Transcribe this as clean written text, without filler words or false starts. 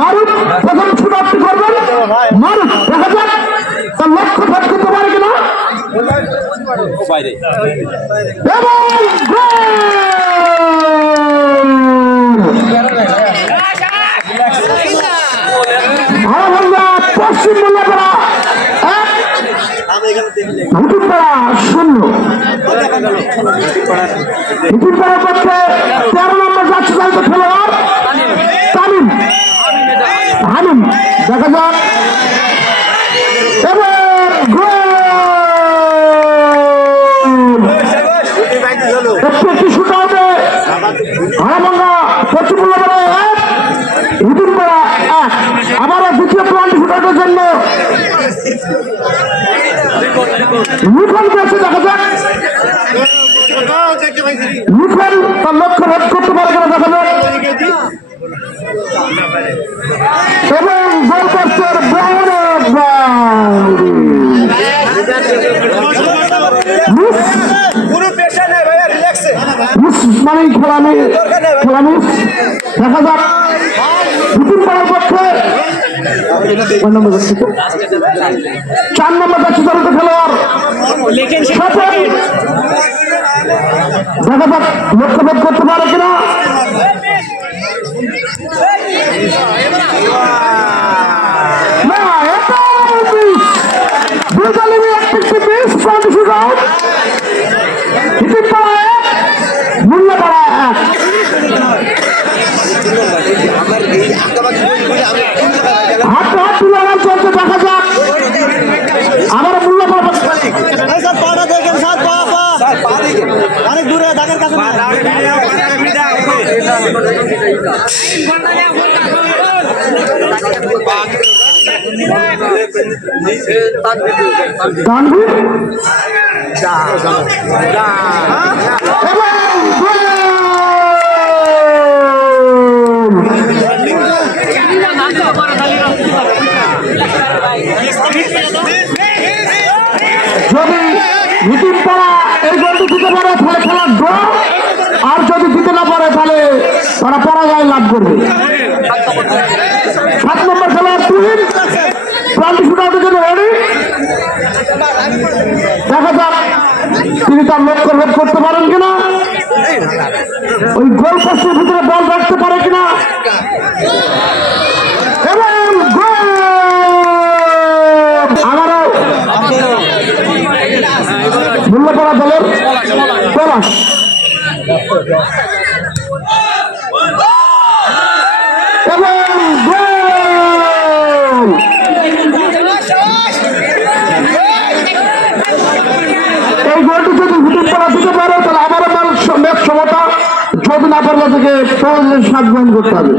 মারুফ প্রথম সমাপ্তি করবেন। মারুফ দেখা যাক তার লক্ষ্য ভেদ করতে পারে কিনা। পশ্চিম মোল্লাপাড়া 0। হিকিমপাড়ার পক্ষে 13 নম্বর যাচ্ছে চালিত খেলোয়াড় তামিম হামিম। দেখা যাক এবার একটি শুট আউটে হারাভাঙ্গা পশ্চিম মোল্লাপাড়া 1, হিকিমপাড়া 1। আবারও দ্বিতীয় প্লান্ট শুট আউটের জন্য লিখন করছে। দেখা যাক লিখন তার লক্ষ্য ভেদ করতে পারে কিনা। দেখা যাক এবং গোল করছে মানে খেলামি। দেখা যাক দুদিন পরের পক্ষে 4 নম্বর যাচ্ছে চালিত খেলোয়াড়। দেখা যাক লক্ষ্যভেদ করতে পারে কিনা। মোল্লাপাড়া 1। হাত লাগার চলছে। দেখা যাক আবার মোল্লাপাড়া অনেক দূরে দাগের কাছে যদি হিকিমপাড়া এই গোলটি দিতে পারে তাহলে খেলা ড্র, আর যদি দিতে না পারে তাহলে তারা পরাজয় লাভ করবে। 7 নম্বর খেলোয়াড় তুহিন প্লান্টি শুট আউটের জন্য রেডি। দেখা যাক তিনি তার লক্ষ্য ভেদ করতে পারেন কিনা, ওই গোল পোস্টের ভিতরে বল রাখতে পারে কিনা। এবং আবারও মোল্লাপাড়া দলের পলাশ। এবং এই গোলটি যদি হিকিমপাড়া দিতে পারে তাহলে আবারও ম্যাচ সমতা, যদি না পারলে থেকে 7 রান করতে হবে।